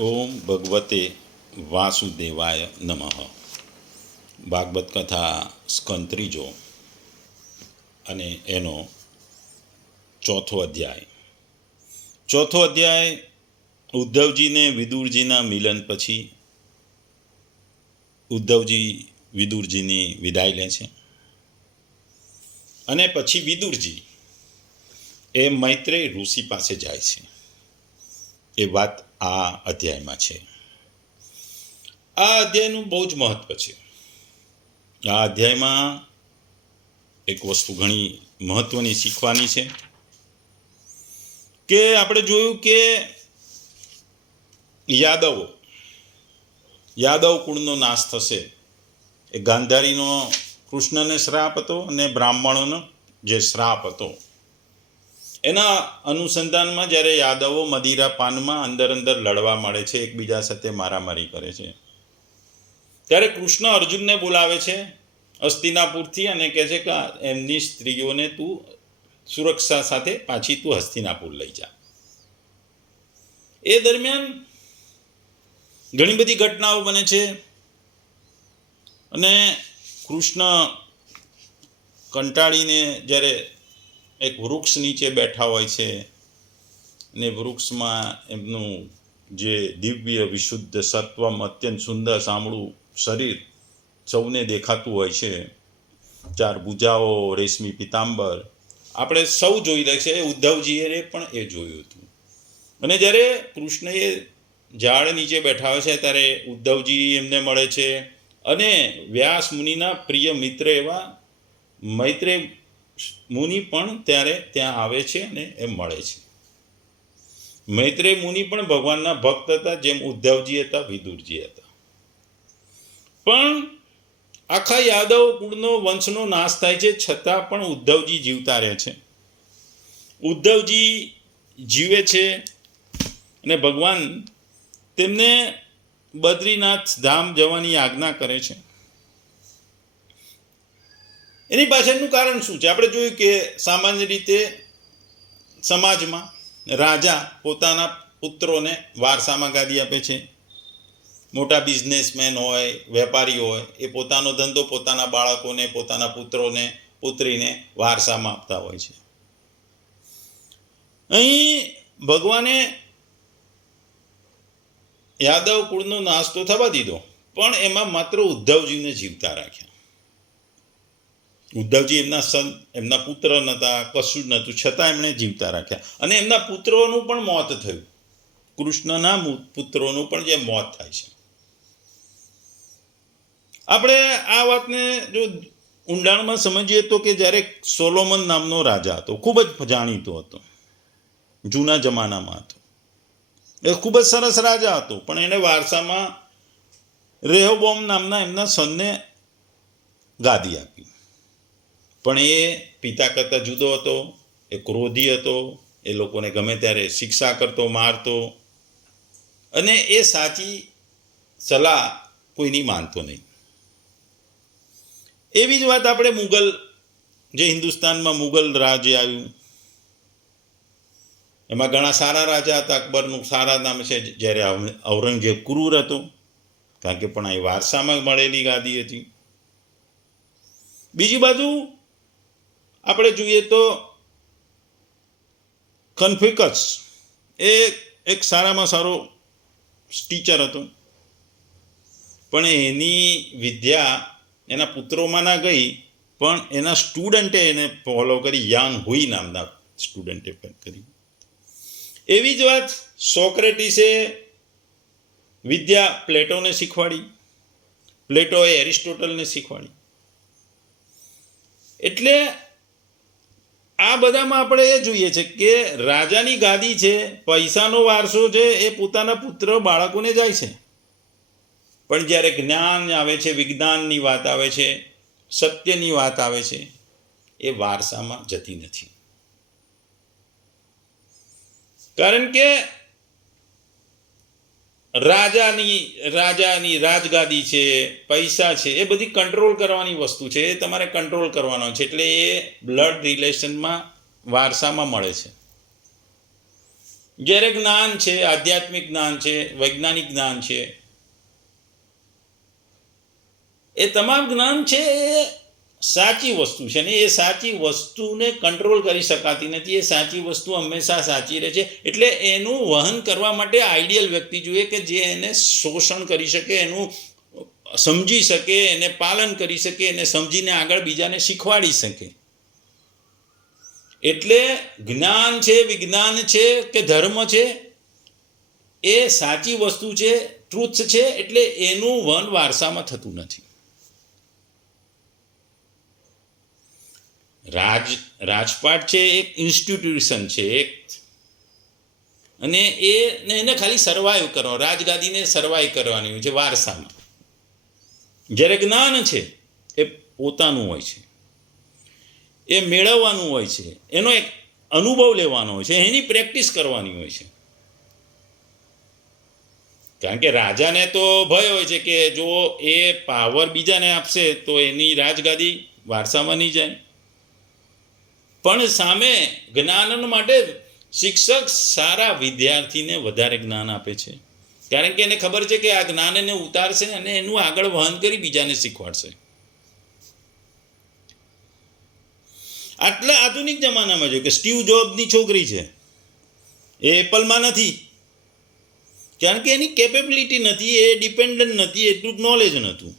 ઓમ ભગવતે વાસુદેવાય નમઃ. ભાગવત કથા સ્કંદ ત્રીજો અને એનો ચોથો અધ્યાય. ઉદ્ધવજીને વિદુરજીના મિલન પછી ઉદ્ધવજી વિદુરજીની વિદાય લે છે અને પછી વિદુરજી એ મૈત્રેય ઋષિ પાસે જાય છે. એ વાત આ અધ્યાયમાં છે. આ અધ્યાયનું બહુ જ મહત્વ છે. આ અધ્યાયમાં એક વસ્તુ ઘણી મહત્વની શીખવાની છે કે આપણે જોયું કે યાદવ કુળનો નાશ થશે. એ ગાંધારીનો કૃષ્ણને શ્રાપ હતો અને બ્રાહ્મણોનો જે શ્રાપ હતો એના અનુસંધાનમાં જ્યારે યાદવો મદિરા પાનમાં અંદર લડવા મળે છે, એકબીજા સાથે મારામારી કરે છે, ત્યારે કૃષ્ણ અર્જુનને બોલાવે છે હસ્તિનાપુરથી અને કહે છે કે એમની સ્ત્રીઓને તું સુરક્ષા સાથે પાછી તું હસ્તિનાપુર લઈ જા. એ દરમિયાન ઘણી બધી ઘટનાઓ બને છે અને કૃષ્ણ કંટાળીને જ્યારે એક વૃક્ષ નીચે બેઠા હોય છે અને વૃક્ષમાં એમનું જે દિવ્ય વિશુદ્ધ સત્વમ અત્યંત સુંદર સામળું શરીર સૌને દેખાતું હોય છે, 4 ભુજાઓ, રેશમી પિતાંબર, આપણે સૌ જોઈ લે છે. ઉદ્ધવજીએ પણ એ જોયું હતું. અને જ્યારે કૃષ્ણ એ ઝાડ નીચે બેઠા હોય છે ત્યારે ઉદ્ધવજી એમને મળે છે અને વ્યાસ મુનિના પ્રિય મિત્ર એવા મૈત્રેય મુનિ પણ ત્યારે ત્યાં આવે છે અને એ મળે છે. મૈત્રેય મુનિ પણ ભગવાનના ભક્ત હતા, જેમ ઉદ્ધવજી હતા, વિદુરજી હતા. પણ આખા યાદવ કુળનો વંશનો નાશ થાય છે છતાં પણ ઉદ્ધવજી જીવતા રહે છે. ઉદ્ધવજી જીવે છે અને ભગવાન તેમને બદ્રીનાથ ધામ જવાની આજ્ઞા કરે છે. એની પાછળનું કારણ શું છે? આપણે જોયું કે સામાન્ય રીતે સમાજમાં રાજા પોતાના પુત્રોને વારસામાં ગાદી આપે છે. મોટા બિઝનેસમેન હોય, વેપારી હોય, એ પોતાનો ધંધો પોતાના બાળકોને, પોતાના પુત્રોને, પુત્રીને વારસામાં આપતા હોય છે. અહીં ભગવાને યાદવ કુળનો નાશ તો થવા દીધો, પણ એમાં માત્ર ઉદ્ધવજીને જીવતા રાખ્યા. ઉદ્ધવજી એમના સન, એમના પુત્ર નહોતા, કશું જ નહોતું, છતાં એમણે જીવતા રાખ્યા. અને એમના પુત્રોનું પણ મોત થયું. કૃષ્ણના પુત્રોનું પણ જે મોત થાય છે. આપણે આ વાતને જો ઊંડાણમાં સમજીએ તો કે જ્યારે સોલોમન નામનો રાજા હતો, ખૂબ જ જાણીતો હતો, જૂના જમાનામાં હતો. એ ખૂબ જ સરસ રાજા હતો, પણ એણે વારસામાં રેહોબોમ નામના એમના સનને ગાદી આપી. પણ એ પિતા કરતાં જુદો હતો, એ ક્રોધી હતો, એ લોકોને ગમે ત્યારે શિક્ષા કરતો, મારતો, અને એ સાચી સલાહ કોઈની માનતો નહીં. એવી જ વાત આપણે મુગલ, જે હિન્દુસ્તાનમાં મુગલ રાજ્ય આવ્યું, એમાં ઘણા સારા રાજા હતા. અકબરનું સારા નામ છે, જ્યારે ઔરંગઝેબ ક્રૂર હતો, કારણ કે પણ એ વારસામાં મળેલી ગાદી હતી. બીજી બાજુ આપણે જોઈએ તો કન્ફ્યુશસ એ એક સારામાં સારો ટીચર હતો, પણ એની વિદ્યા એના પુત્રોમાં ના ગઈ, પણ એના સ્ટુડન્ટે એને ફોલો કરી. યાન હુઈ નામના સ્ટુડન્ટે કરી. એવી જ વાત સોક્રેટિસે વિદ્યા પ્લેટોને શીખવાડી, પ્લેટોએ એરિસ્ટોટલને શીખવાડી. એટલે આ બધામાં આપણે એ જોઈએ છે કે રાજાની ગાદી છે, પૈસાનો વારસો છે, એ પોતાના પુત્ર બાળકોને જાય છે. પણ જ્યારે જ્ઞાન આવે છે, વિજ્ઞાનની વાત આવે છે, સત્યની વાત આવે છે, એ વારસામાં જતી નથી. કારણ કે રાજાની રાજગાદી છે, પૈસા છે, એ બધી કંટ્રોલ કરવાની વસ્તુ છે. એ તમારે કંટ્રોલ કરવાનો છે. એટલે એ બ્લડ રિલેશનમાં વારસામાં મળે છે. જ્યારે જ્ઞાન છે, આધ્યાત્મિક જ્ઞાન છે, વૈજ્ઞાનિક જ્ઞાન છે, એ તમામ જ્ઞાન છે એ સાચી વસ્તુ છે ને એ સાચી વસ્તુને કંટ્રોલ કરી શકાતી નથી. એ સાચી વસ્તુ હંમેશા સાચી રહે છે. એટલે એનું વહન કરવા માટે આઈડિયલ વ્યક્તિ જોઈએ કે જે એને શોષણ કરી શકે, એનું સમજી શકે, એને પાલન કરી શકે, એને સમજીને આગળ બીજાને શીખવાડી શકે. એટલે જ્ઞાન છે, વિજ્ઞાન છે કે ધર્મ છે, એ સાચી વસ્તુ છે, ટ્રુથ છે. એટલે એનું વહન વારસામાં થતું નથી. રાજપાટ છે એક ઇન્સ્ટિટ્યુશન છે એક, અને એને ખાલી સર્વાઈવ કરવાનો, રાજગાદીને સર્વાઈવ કરવાની હોય છે વારસામાં. જ્યારે જ્ઞાન છે એ પોતાનું હોય છે, એ મેળવવાનું હોય છે, એનો એક અનુભવ લેવાનો હોય છે, એની પ્રેક્ટિસ કરવાની હોય છે. કારણ કે રાજાને તો ભય હોય છે કે જો એ પાવર બીજાને આપશે તો એની રાજગાદી વારસામાં નહીં જાય. પણ સામે જ્ઞાન માટે શિક્ષક સારા વિદ્યાર્થીને વધારે જ્ઞાન આપે છે, કારણ કે એને ખબર છે કે આ જ્ઞાન એને ઉતારશે અને એનું આગળ વહન કરી બીજાને શીખવાડશે. આટલા આધુનિક જમાનામાં જો કે સ્ટીવ જોબ્સની છોકરી છે, એ એપલમાં નથી, કારણ કે એની કેપેબિલિટી નથી, એ ડિપેન્ડન્ટ નથી, એટલું નોલેજ નહોતું.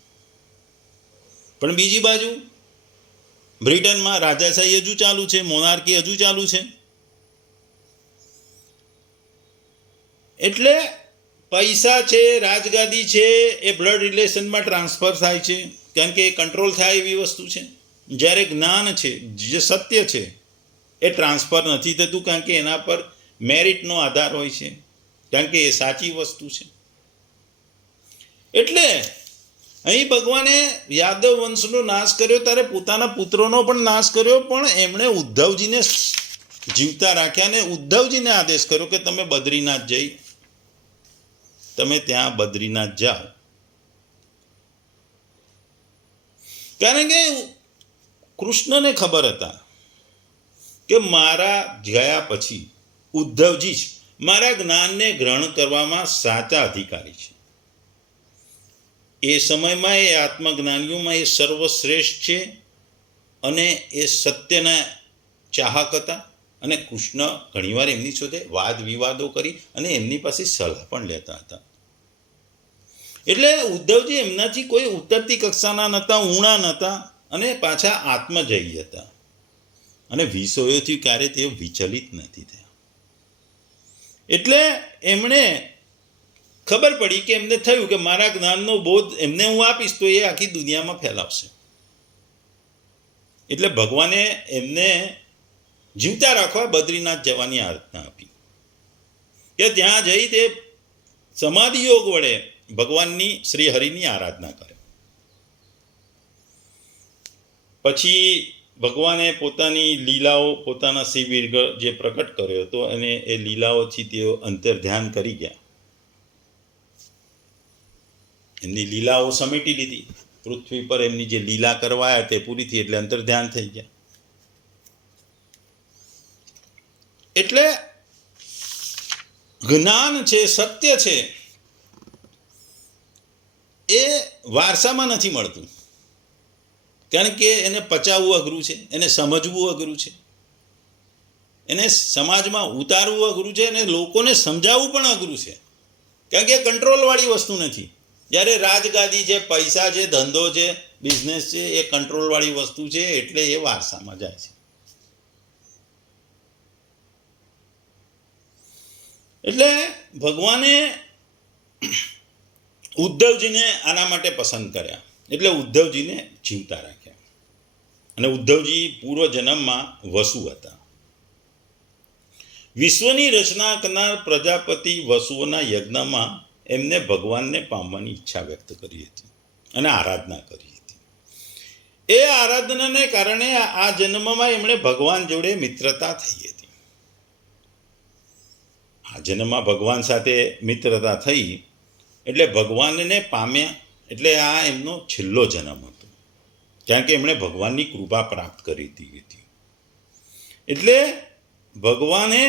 પણ બીજી બાજુ બ્રિટનમાં રાજાશાહી હજુ ચાલુ છે, મોનાર્કી હજુ ચાલુ છે. એટલે પૈસા છે, રાજગાદી છે, એ બ્લડ રિલેશનમાં ટ્રાન્સફર થાય છે, કારણ કે એ કંટ્રોલ થાય એવી વસ્તુ છે. જ્યારે જ્ઞાન છે, જે સત્ય છે, એ ટ્રાન્સફર નથી થતું, કારણ કે એના પર મેરિટનો આધાર હોય છે, કારણ કે એ સાચી વસ્તુ છે. એટલે અહીં ભગવાને યાદવ વંશનો નાશ કર્યો ત્યારે પોતાના પુત્રોનો પણ નાશ કર્યો, પણ એમણે ઉદ્ધવજીને જીવતા રાખ્યા અને ઉદ્ધવજીને આદેશ કર્યો કે તમે બદ્રીનાથ જઈ, તમે ત્યાં બદ્રીનાથ જાઓ. કારણ કે કૃષ્ણને ખબર હતા કે મારા ગયા પછી ઉદ્ધવજી જ મારા જ્ઞાનને ગ્રહણ કરવામાં સાચા અધિકારી છે. એ સમયમાં એ આત્મજ્ઞાનીઓમાં એ સર્વશ્રેષ્ઠ છે અને એ સત્યના ચાહક હતા. અને કૃષ્ણ ઘણીવાર એમની સાથે વાદ વિવાદો કરી અને એમની પાસે સલાહ પણ લેતા હતા. એટલે ઉદ્ધવજી એમનાથી કોઈ ઉતરતી કક્ષાના નહોતા, ઊણા નહોતા અને પાછા આત્મજયી હતા, અને વિષયોથી ક્યારે તેઓ વિચલિત નથી થયા. એટલે એમણે ખબર પડી કે એમને થયું કે મારા જ્ઞાનનો બોધ એમને હું આપીશ તો એ આખી દુનિયામાં ફેલાવશે. એટલે ભગવાને એમને જીવતા રાખવા બદ્રીનાથ જવાની આજ્ઞા આપી કે ત્યાં જઈ તે સમાધિ યોગ વડે ભગવાનની શ્રી હરિની આરાધના કરે. પછી ભગવાને પોતાની લીલાઓ, પોતાના શિવવિર્ગ જે પ્રકટ કર્યો હતો અને એ લીલાઓથી તેઓ અંતર ધ્યાન કરી ગયા. એમની લીલાઓ સમેટી લીધી, પૃથ્વી પર એમની જે લીલા કરવાયા તે પૂરી થઈ, એટલે અંતર ધ્યાન થઈ ગયા. એટલે જ્ઞાન છે, સત્ય છે, એ વારસામાં નથી મળતું, કારણ કે એને પચાવવું અઘરું છે, એને સમજવું અઘરું છે, એને સમાજમાં ઉતારવું અઘરું છે, અને લોકોને સમજાવવું પણ અઘરું છે, કારણ કે કંટ્રોલવાળી વસ્તુ નથી. જ્યારે રાજગાદી છે, પૈસા છે, ધંધો છે, બિઝનેસ છે, એ કંટ્રોલવાળી વસ્તુ છે, એટલે એ વારસામાં જાય છે. એટલે ભગવાને ઉદ્ધવજીને આના માટે પસંદ કર્યા, એટલે ઉદ્ધવજીને જીવતા રાખ્યા. અને ઉદ્ધવજી પૂર્વ જન્મમાં વસુ હતા. વિશ્વની રચના કરનાર પ્રજાપતિ વસુઓના યજ્ઞમાં એમને ભગવાનને પામવાની ઈચ્છા વ્યક્ત કરી હતી અને આરાધના કરી હતી. એ આરાધનાને કારણે આ જન્મમાં એમણે ભગવાન જોડે મિત્રતા થઈ હતી. આ જન્મમાં ભગવાન સાથે મિત્રતા થઈ એટલે ભગવાનને પામ્યા, એટલે આ એમનો છેલ્લો જન્મ હતો, કારણ કે એમણે ભગવાનની કૃપા પ્રાપ્ત કરી હતી. એટલે ભગવાને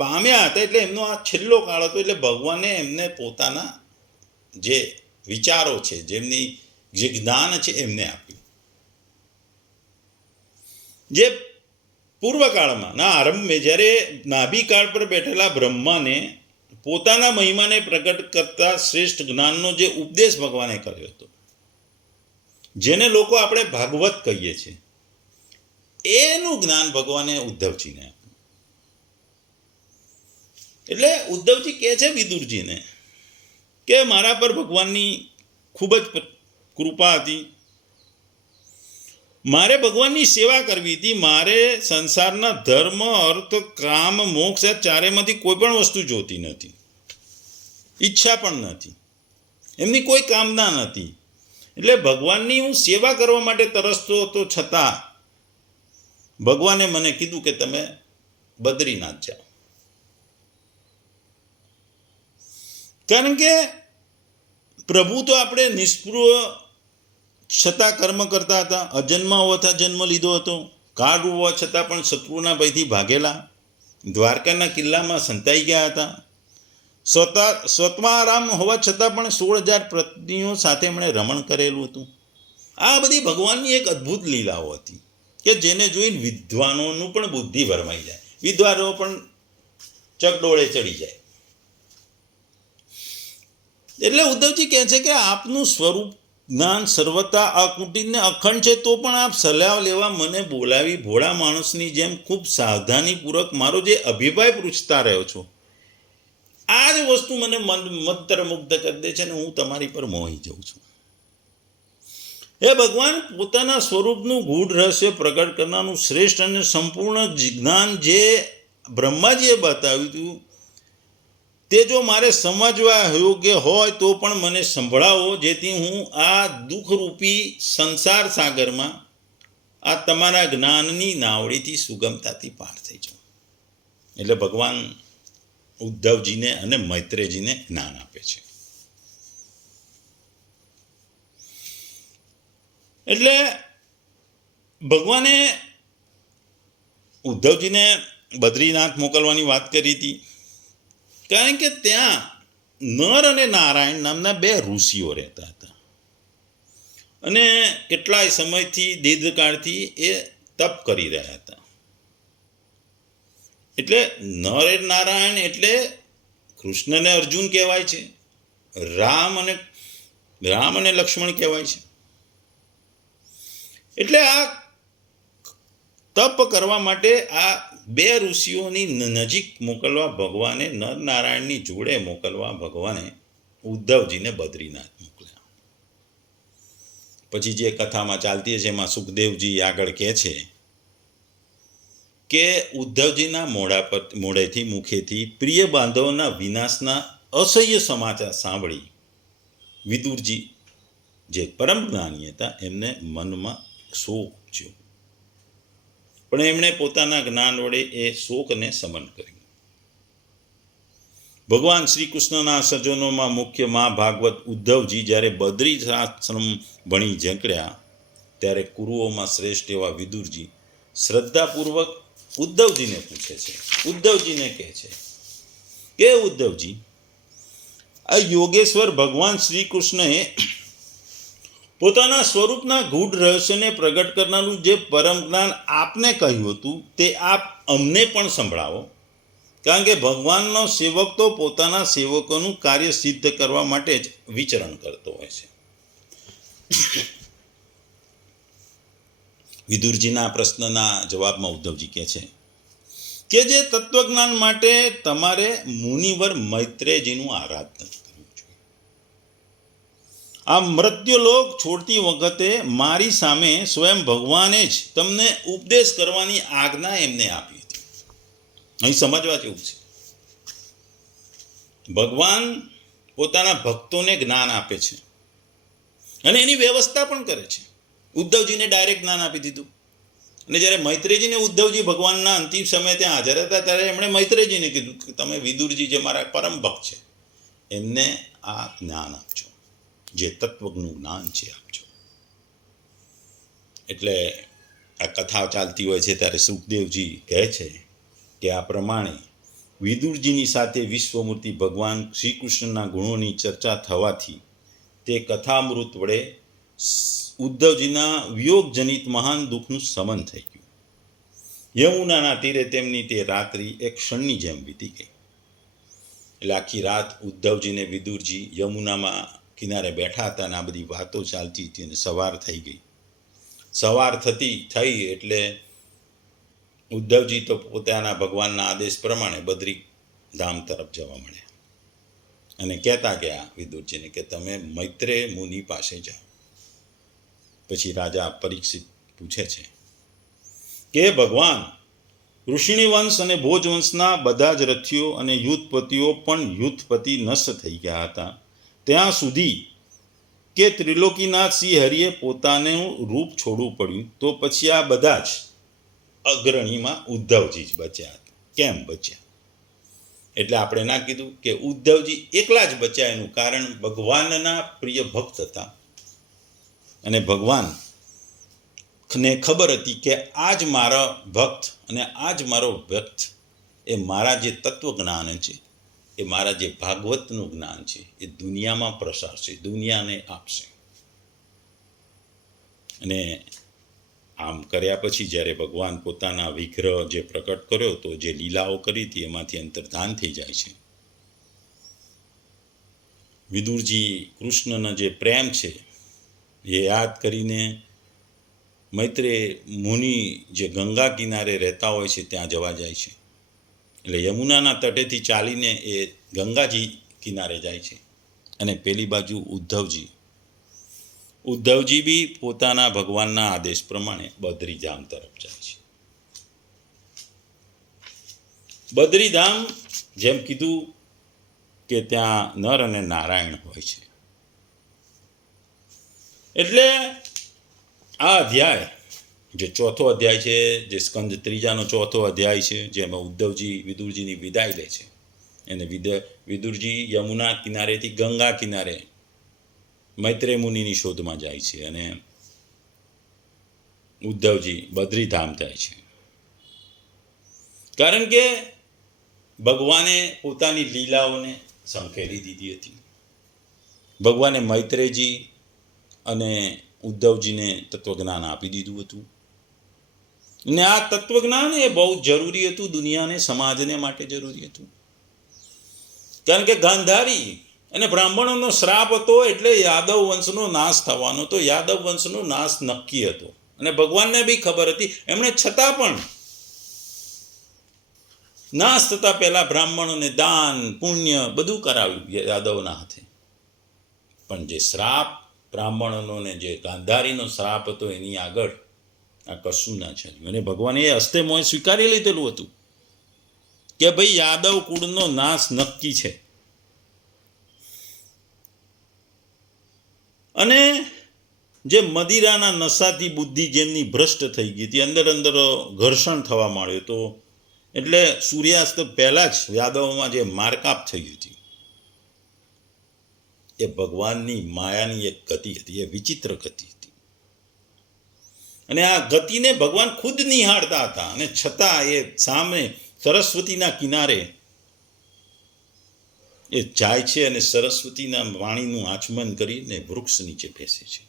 પામ્યા હતા, એટલે એમનો આ છેલ્લો કાળ હતો. એટલે ભગવાને એમને પોતાના જે વિચારો છે, જેમની જે જ્ઞાન છે એમને આપ્યું. જે પૂર્વકાળમાં ના આરંભે જ્યારે નાભિકાળ પર બેઠેલા બ્રહ્માને પોતાના મહિમાને પ્રગટ કરતા શ્રેષ્ઠ જ્ઞાનનો જે ઉપદેશ ભગવાને કર્યો હતો, જેને લોકો આપણે ભાગવત કહીએ છીએ, એનું જ્ઞાન ભગવાને ઉદ્ધવજીને આપ્યું. એટલે ઉદ્ધવજી કહે છે વિદુરજીને કે મારા પર ભગવાનની ખૂબ જ કૃપા હતી, મારે ભગવાનની સેવા કરવી હતી, મારે સંસારના ધર્મ, અર્થ, કામ, મોક્ષ આ ચારેમાંથી કોઈ પણ વસ્તુ જોતી નથી, ઈચ્છા પણ નથી, એમની કોઈ કામના નથી. એટલે ભગવાનની હું સેવા કરવા માટે તરસતો હતો, છતાં ભગવાને મને કીધું કે તમે બદ્રીનાથ જાઓ. કારણ કે પ્રભુ તો આપણે નિષ્પૃહ છતાં કર્મ કરતા હતા, અજન્મા હોવાથી જન્મ લીધો હતો, કાળ હોવા છતાં પણ શત્રુના ભયથી ભાગેલા, દ્વારકાના કિલ્લામાં સંતાઈ ગયા હતા, સ્વત્મારામ હોવા છતાં પણ 16,000 પત્નીઓ સાથે એમણે રમણ કરેલું હતું. આ બધી ભગવાનની એક અદ્ભુત લીલાઓ હતી કે જેને જોઈને વિદ્વાનોનું પણ બુદ્ધિ ભરમાઈ જાય, વિદ્વાનો પણ ચકડોળે ચડી જાય. એટલે ઉદ્ધવજી કહે છે કે આપનું સ્વરૂપ જ્ઞાન સર્વતા અકુટિત ને અખંડ છે, તો પણ આપ સલાહ લેવા મને બોલાવી ભોળા માણસની જેમ ખૂબ સાવધાનીપૂર્વક મારો જે અભિપ્રાય પૂછતા રહ્યો છો, આ જ વસ્તુ મને મંત્રમુગ્ધ કરી દે છે અને હું તમારી પર મોહી જાઉં છું. હે ભગવાન, પોતાના સ્વરૂપનું ગૂઢ રહસ્ય પ્રગટ કરનારનું શ્રેષ્ઠ અને સંપૂર્ણ જ્ઞાન જે બ્રહ્માજીએ બતાવ્યું હતું, તે જો મારે સમજવા યોગ્ય હોય તો પણ મને સંભળાવો, જેથી હું આ દુઃખરૂપી સંસાર સાગરમાં આ તમારા જ્ઞાનની નાવડીથી સુગમતાથી પાર થઈ જાઉં. એટલે ભગવાન ઉદ્ધવજીને અને મૈત્રેયજીને જ્ઞાન આપે છે. એટલે ભગવાને ઉદ્ધવજીને બદ્રીનાથ મોકલવાની વાત કરી હતી, કારણ કે ત્યાં નર અને નારાયણ નામના 2 ઋષિઓ રહેતા હતા અને કેટલાય સમયથી દીર્ઘકાળથી એ તપ કરી રહ્યા હતા. એટલે નર નારાયણ એટલે કૃષ્ણ અને અર્જુન કહેવાય છે, રામ અને લક્ષ્મણ કહેવાય છે. એટલે આ તપ કરવા માટે આ 2 ઋષિઓની નજીક મોકલવા ભગવાને, નર નારાયણની જોડે મોકલવા ભગવાને ઉદ્ધવજીને બદ્રીનાથ મોકલ્યા. પછી જે કથામાં ચાલતી છે એમાં સુખદેવજી આગળ કહે છે કે ઉદ્ધવજીના મોઢેથી મુખેથી પ્રિય બાંધવોના વિનાશના અસહ્ય સમાચાર સાંભળી વિદુરજી જે પરમ જ્ઞાની હતા એમને મનમાં શોક થયો, પણ એમણે પોતાના જ્ઞાન વડે એ શોકને શમન કર્યું. ભગવાન શ્રી કૃષ્ણના સર્જનોમાં મુખ્ય મહાભાગવત ઉદ્ધવજી જ્યારે બદ્રીનાથાશ્રમ ભણી ઝંકડ્યા, ત્યારે કુરુઓમાં શ્રેષ્ઠ એવા વિદુરજી શ્રદ્ધાપૂર્વક ઉદ્ધવજીને પૂછે છે, ઉદ્ધવજીને કહે છે કે ઉદ્ધવજી, આ યોગેશ્વર ભગવાન શ્રી કૃષ્ણએ પોતાના સ્વરૂપના ગૂઢ રહસ્યને પ્રગટ કરનારું જે પરમ જ્ઞાન આપને કહ્યું હતું તે આપ અમને પણ સંભળાવો, કારણ કે ભગવાનનો સેવક તો પોતાના સેવકોનું કાર્ય સિદ્ધ કરવા માટે જ વિચરણ કરતો હોય છે. વિદુરજીના પ્રશ્નના જવાબમાં ઉદ્ધવજી કહે છે કે જે તત્વજ્ઞાન માટે તમારે મુનિવર મૈત્રેયજીનું આરાધના કરવું જોઈએ. આ મૃત્યુલોક છોડતી વખતે મારી સામે સ્વયં ભગવાને જ તમને ઉપદેશ કરવાની આજ્ઞા એમને આપી હતી. અહીં સમજવા જેવું છે, ભગવાન પોતાના ભક્તોને જ્ઞાન આપે છે અને એની વ્યવસ્થા પણ કરે છે. ઉદ્ધવજીને ડાયરેક્ટ જ્ઞાન આપી દીધું, અને જ્યારે મૈત્રેયજીને ઉદ્ધવજી ભગવાનના અંતિમ સમયે ત્યાં હાજર હતા ત્યારે એમણે મૈત્રેયજીને કીધું કે તમે વિદુરજી જે મારા પરમ ભક્ત છે એમને આ જ્ઞાન આપજો, જે તત્વનું જ્ઞાન છે આપજો. એટલે આ કથા ચાલતી હોય છે ત્યારે સુખદેવજી કહે છે કે આ પ્રમાણે વિદુરજીની સાથે વિશ્વમૂર્તિ ભગવાન શ્રી કૃષ્ણના ગુણોની ચર્ચા થવાથી તે કથામૃત વડે ઉદ્ધવજીના વિયોગજનિત મહાન દુઃખનું શમન થઈ ગયું. યમુનાના તીરે તેમની તે રાત્રિ એક ક્ષણની જેમ વીતી ગઈ. એટલે આખી રાત ઉદ્ધવજીને વિદુરજી યમુનામાં કિનારે બેઠા હતા અને આ બધી વાતો ચાલતી હતી અને સવાર થઈ ગઈ. સવાર થઈ એટલે ઉદ્ધવજી તો પોતાના ભગવાનના આદેશ પ્રમાણે બદ્રી ધામ તરફ જવા મળ્યા અને કહેતા ગયા વિદુરજીને કે તમે મૈત્રેય મુનિ પાસે જાઓ. પછી રાજા પરીક્ષિત પૂછે છે કે ભગવાન, ઋષિણી વંશ અને ભોજવંશના બધા જ રથીઓ અને યુદ્ધપતિઓ પણ યુદ્ધપતિ નષ્ટ થઈ ગયા હતા ત્યાં સુધી કે ત્રિલોકીનાથ શ્રી હરિએ પોતાનું રૂપ છોડવું પડ્યું, તો પછી આ બધા જ અગ્રણીમાં ઉદ્ધવજી જ બચ્યા હતા. કેમ બચ્યા? એટલે આપણે ના કીધું કે ઉદ્ધવજી એકલા જ બચ્યા. એનું કારણ ભગવાનના પ્રિય ભક્ત હતા અને ભગવાનને ખબર હતી કે આ જ મારા ભક્ત અને આ જ મારો ભક્ત એ મારા જે તત્વજ્ઞાન છે, એ મારા જે ભાગવતનું જ્ઞાન છે એ દુનિયામાં પ્રસારશે, દુનિયાને આપશે. અને આમ કર્યા પછી જ્યારે ભગવાન પોતાના વિગ્રહ જે પ્રકટ કર્યો તો જે લીલાઓ કરી હતી એમાંથી અંતર્ધાન થઈ જાય છે. વિદુરજી કૃષ્ણનો જે પ્રેમ છે એ યાદ કરીને મૈત્રેય મુનિ જે ગંગા કિનારે રહેતા હોય છે ત્યાં જવા જાય છે. એટલે યમુનાના તટેથી ચાલીને એ ગંગાજી કિનારે જાય છે અને પેલી બાજુ ઉદ્ધવજી બી પોતાના ભગવાનના આદેશ પ્રમાણે બદ્રીધામ તરફ જાય છે. બદ્રીધામ જેમ કીધું કે ત્યાં નર અને નારાયણ હોય છે. એટલે આ અધ્યાય જે ચોથો અધ્યાય છે, જે સ્કંદ ત્રીજાનો ચોથો અધ્યાય છે, જેમાં ઉદ્ધવજી વિદુરજીની વિદાય લે છે અને વિદુરજી યમુના કિનારેથી ગંગા કિનારે મૈત્રેય મુનિની શોધમાં જાય છે અને ઉદ્ધવજી બદ્રીધામ જાય છે. કારણ કે ભગવાને પોતાની લીલાઓને સંકેલી દીધી હતી. ભગવાને મૈત્રેયજી અને ઉદ્ધવજીને તત્વજ્ઞાન આપી દીધું હતું અને આ તત્વજ્ઞાન એ બહુ જરૂરી હતું, દુનિયાને સમાજને માટે જરૂરી હતું. કારણ કે ગાંધારી અને બ્રાહ્મણોનો શ્રાપ હતો એટલે યાદવ વંશનો નાશ થવાનો હતો. યાદવ વંશનો નાશ નક્કી હતો અને ભગવાનને બી ખબર હતી. એમણે છતાં પણ નાશ થતા પહેલા બ્રાહ્મણોને દાન પુણ્ય બધું કરાવ્યું યાદવના હાથે. પણ જે શ્રાપ બ્રાહ્મણોનો ને જે ગાંધારીનો શ્રાપ હતો એની આગળ આ કશું ના ચાલ્યું. અને ભગવાને એ હસ્તે મોં સ્વીકારી લીધેલું હતું કે ભાઈ યાદવ કુળનો નાશ નક્કી છે. અને જે મદિરાના નશાથી બુદ્ધિ જેમની ભ્રષ્ટ થઈ ગઈ હતી, અંદર ઘર્ષણ થવા માંડ્યો તો એટલે સૂર્યાસ્ત પહેલા જ યાદવોમાં જે મારકાપ થઈ હતી એ ભગવાનની માયાની એક ગતિ હતી, એ વિચિત્ર ગતિ હતી. અને આ ગતિને ભગવાન ખુદ નિહાળતા હતા અને છતાં એ સામે સરસ્વતીના કિનારે એ જાય છે અને સરસ્વતીના વાણીનું આચમન કરીને વૃક્ષ નીચે બેસે છે.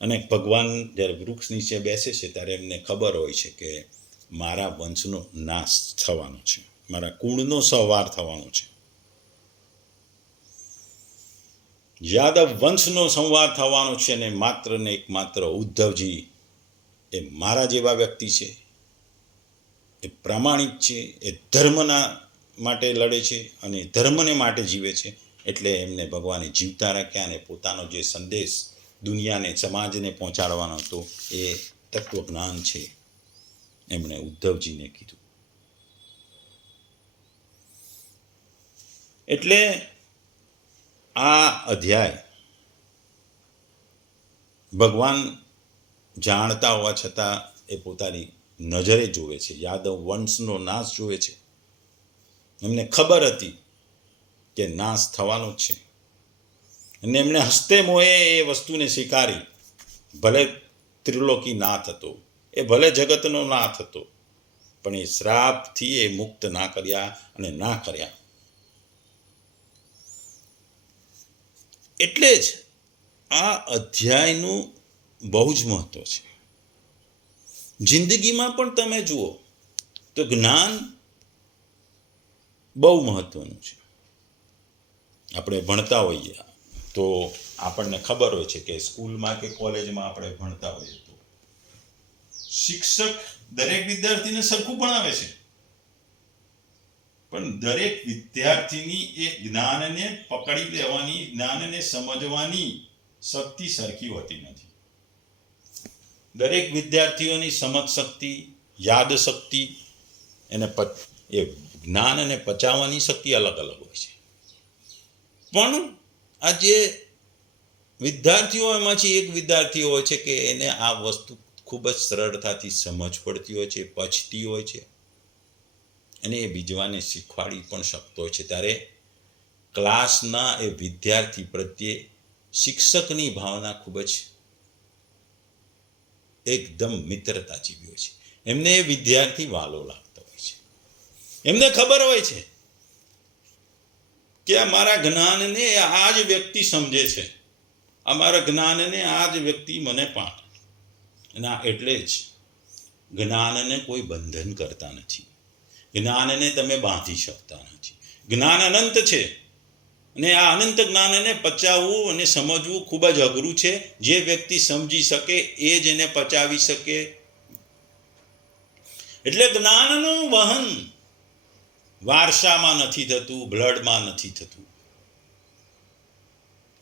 અને ભગવાન જ્યારે વૃક્ષ નીચે બેસે છે ત્યારે એમને ખબર હોય છે કે મારા વંશનો નાશ થવાનો છે, મારા કુળનો સંહાર થવાનો છે, યાદવ વંશનો સંહાર થવાનો છે. અને માત્ર ને એકમાત્ર ઉદ્ધવજી એ મારા જેવા વ્યક્તિ છે, એ પ્રામાણિક છે, એ ધર્મના માટે લડે છે અને ધર્મને માટે જીવે છે. એટલે એમને ભગવાને જીવતા રાખ્યા અને પોતાનો જે સંદેશ દુનિયાને સમાજને પહોંચાડવાનો હતો એ તત્વજ્ઞાન છે એમણે ઉદ્ધવજીને કીધું. એટલે આ અધ્યાય ભગવાન જાણતા હોવા છતાં એ પોતાની નજરે જોવે છે, યાદવ વંશનો નાશ જોવે છે. એમને ખબર હતી કે નાશ થવાનો જ છે અને એમણે હસ્તે મોએ એ વસ્તુને સ્વીકારી. ભલે ત્રિલોકી નાથ હતો, એ ભલે જગતનો નાથ હતો, પણ એ શ્રાપથી એ મુક્ત ના કર્યા અને ના કર્યા. એટલે જ આ અધ્યાયનું બહુ જ મહત્વ છે. જિંદગીમાં પણ તમે જુઓ તો જ્ઞાન બહુ મહત્વનું છે. આપણે ભણતા હોઈએ તો આપણને ખબર હોય છે કે સ્કૂલમાં કે કોલેજમાં આપણે ભણતા હોઈએ તો શિક્ષક દરેક વિદ્યાર્થીને સરખું ભણાવે છે, પણ દરેક વિદ્યાર્થીની એ જ્ઞાનને પકડી લેવાની, જ્ઞાનને સમજવાની શક્તિ સરખી હોતી નથી. દરેક વિદ્યાર્થીઓની સમજ શક્તિ, યાદ શક્તિ, એ જ્ઞાનને પચાવવાની શક્તિ અલગ અલગ હોય છે. પણ આ જે વિદ્યાર્થીઓ, એમાંથી એક વિદ્યાર્થી હોય છે કે એને આ વસ્તુ ખૂબ જ સરળતાથી સમજ પડતી હોય છે, પચતી હોય છે અને એ બીજાને શીખવાડી પણ શકતો હોય છે. ત્યારે ક્લાસના એ વિદ્યાર્થી પ્રત્યે શિક્ષકની ભાવના ખૂબ જ એકદમ મિત્રતા જેવી હોય છે. એમને એ વિદ્યાર્થી વાલો લાગતો હોય છે. એમને ખબર હોય છે કે અમારા જ્ઞાનને આ જ વ્યક્તિ સમજે છે, અમારા જ્ઞાનને આ જ વ્યક્તિ મને પામે. ના, એટલે જ જ્ઞાનને કોઈ બંધન કરતા નથી, જ્ઞાનને તમે બાંધી શકતા નથી. જ્ઞાન અનંત છે અને આ અનંત જ્ઞાનને પચાવવું અને સમજવું ખૂબ જ અઘરું છે. જે વ્યક્તિ સમજી શકે એ જ એને પચાવી શકે. એટલે જ્ઞાનનું વહન વારસામાં નથી થતું, બ્લડમાં નથી થતું.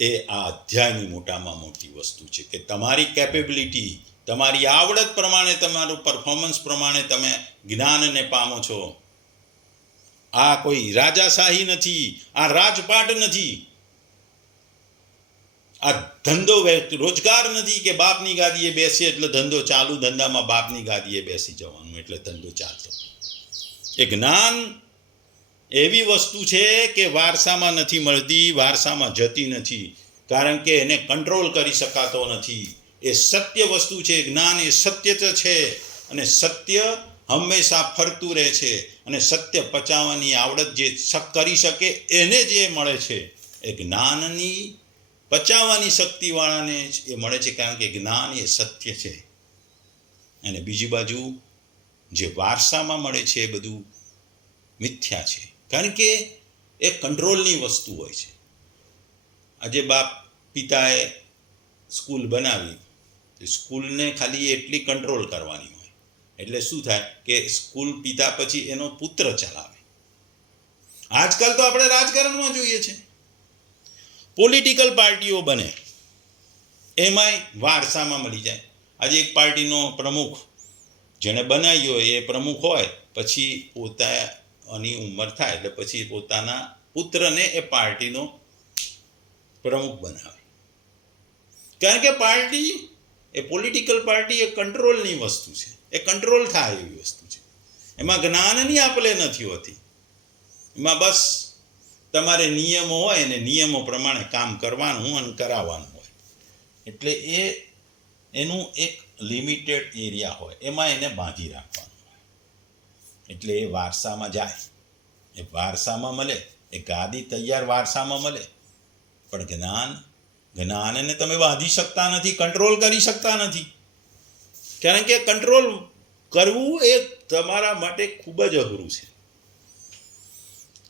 એ આ અધ્યાયની મોટામાં મોટી વસ્તુ છે કે તમારી કેપેબિલિટી, તમારી આવડત પ્રમાણે, તમારું પરફોર્મન્સ પ્રમાણે તમે જ્ઞાનને પામો છો. આ કોઈ રાજાશાહી નથી, આ રાજપાટ નથી, આ ધંધો રોજગાર નથી કે બાપની ગાદીએ બેસી એટલે ધંધો ચાલુ, ધંધામાં બાપની ગાદીએ બેસી જવાનું એટલે ધંધો ચાલતો. એ જ્ઞાન એવી વસ્તુ છે કે વારસામાં નથી મળતી, વારસામાં જતી નથી, કારણ કે એને કંટ્રોલ કરી શકાતો નથી. એ સત્ય વસ્તુ છે. જ્ઞાન એ સત્ય છે અને સત્ય હંમેશા ફરતું રહે છે અને સત્ય પચાવવાની આવડત જે કરી શકે એને જે મળે છે એ જ્ઞાનની પચાવવાની શક્તિવાળાને એ મળે છે, કારણ કે જ્ઞાન એ સત્ય છે. અને બીજી બાજુ જે વારસામાં મળે છે એ બધું મિથ્યા છે, કારણ કે એ કંટ્રોલની વસ્તુ હોય છે. આજે બાપ પિતાએ સ્કૂલ બનાવી, સ્કૂલને ખાલી એટલી કંટ્રોલ કરવાની હોય, એટલે શું થાય કે સ્કૂલ પિતા પછી એનો પુત્ર ચલાવે. આજકાલ તો આપણે રાજકારણમાં જોઈએ છે, પોલિટિકલ પાર્ટીઓ બને, એમાંય વારસામાં મળી જાય. આજે એક પાર્ટીનો પ્રમુખ જેણે બનાવ્યો હોય એ પ્રમુખ હોય, પછી પોતાની ઉંમર થાય એટલે પછી પોતાના પુત્રને એ પાર્ટીનો પ્રમુખ બનાવે. કારણ કે પાર્ટી, એ પોલિટિકલ પાર્ટી એ કંટ્રોલની વસ્તુ છે, એ કંટ્રોલ થાય એવી વસ્તુ છે. એમાં જ્ઞાનની આપલે નથી હોતી. એમાં બસ તમારે નિયમો હોય અને નિયમો પ્રમાણે કામ કરવાનું અને કરાવવાનું હોય. એટલે એનું એક લિમિટેડ એરિયા હોય, એમાં એને બાંધી રાખવાનું હોય. એટલે એ વારસામાં જાય, એ વારસામાં મળે, એ ગાદી તૈયાર વારસામાં મળે. પણ જ્ઞાનને તમે બાંધી શકતા નથી, કંટ્રોલ કરી શકતા નથી, કારણ કે કંટ્રોલ કરવું એ તમારા માટે ખૂબ જ અઘરું છે.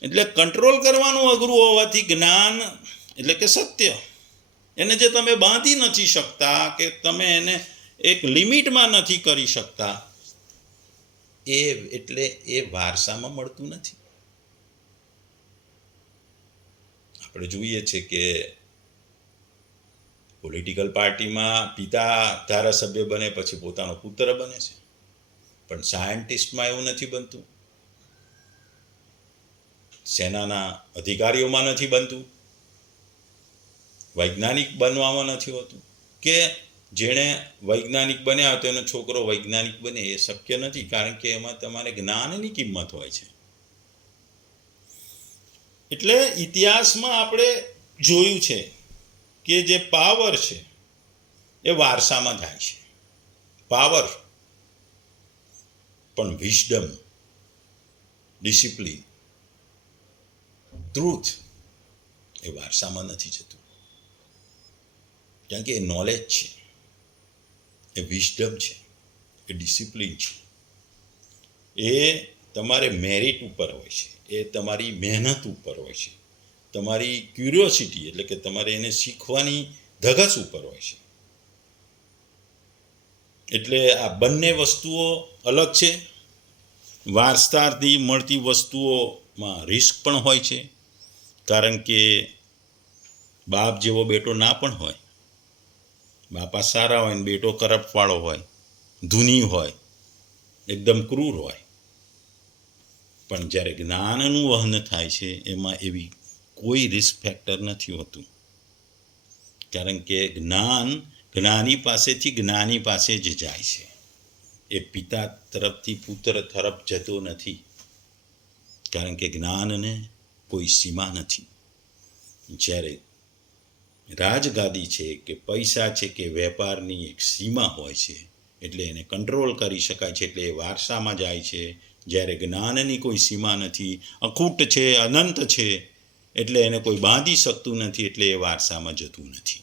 એટલે કંટ્રોલ કરવાનું અઘરું હોવાથી જ્ઞાન એટલે કે સત્ય, એને જે તમે બાંધી નથી શકતા કે તમે એને એક લિમિટમાં નથી કરી શકતા, એટલે એ વારસામાં મળતું નથી. આપણે જોઈએ છે કે પોલિટિકલ પાર્ટીમાં પિતા ધારાસભ્ય બને પછી પોતાનો પુત્ર બને છે, પણ સાયન્ટિસ્ટમાં એવું નથી બનતું, સેનાના અધિકારીઓમાં નથી બનતું, વૈજ્ઞાનિક બનવામાં નથી હોતું, કે જેણે વૈજ્ઞાનિક બન્યા હોય તો એનો છોકરો વૈજ્ઞાનિક બને, એ શક્ય નથી, કારણ કે એમાં તમારે જ્ઞાનની કિંમત હોય છે. એટલે ઇતિહાસમાં આપણે જોયું છે કે જે પાવર છે એ વારસામાં જાય છે. પાવર પણ વિઝડમ, ડિસિપ્લિન, ટ્રુથ એ વારસામાં નથી જતું. કારણ કે એ નોલેજ છે, એ વિઝડમ છે, એ ડિસિપ્લિન છે. એ તમારે મેરિટ ઉપર હોય છે, એ તમારી મહેનત ઉપર હોય છે, તમારી ક્યુરિયોસિટી એટલે કે તમારે એને શીખવાની ધગશ ઉપર હોય છે. એટલે આ બંને વસ્તુઓ અલગ છે. વારસાથી મળતી વસ્તુઓમાં રિસ્ક પણ હોય છે, કારણ કે બાપ જેવો બેટો ના પણ હોય. બાપા સારા હોય ને બેટો કરપ્ટવાળો હોય, ધૂની હોય, એકદમ ક્રૂર હોય. પણ જ્યારે જ્ઞાનનું વહન થાય છે એમાં એવી કોઈ રિસ્ક ફેક્ટર નથી હોતું, કારણ કે જ્ઞાની પાસેથી જ્ઞાની પાસે જ જાય છે. એ પિતા તરફથી પુત્ર તરફ જતો નથી, કારણ કે જ્ઞાનને કોઈ સીમા નથી. જ્યારે રાજગાદી છે કે પૈસા છે કે વેપારની એક સીમા હોય છે, એટલે એને કંટ્રોલ કરી શકાય છે, એટલે એ વારસામાં જાય છે. જ્યારે જ્ઞાનની કોઈ સીમા નથી, અખૂટ છે, અનંત છે, એટલે એને કોઈ બાંધી શકતું નથી, એટલે એ વારસામાં જતું નથી.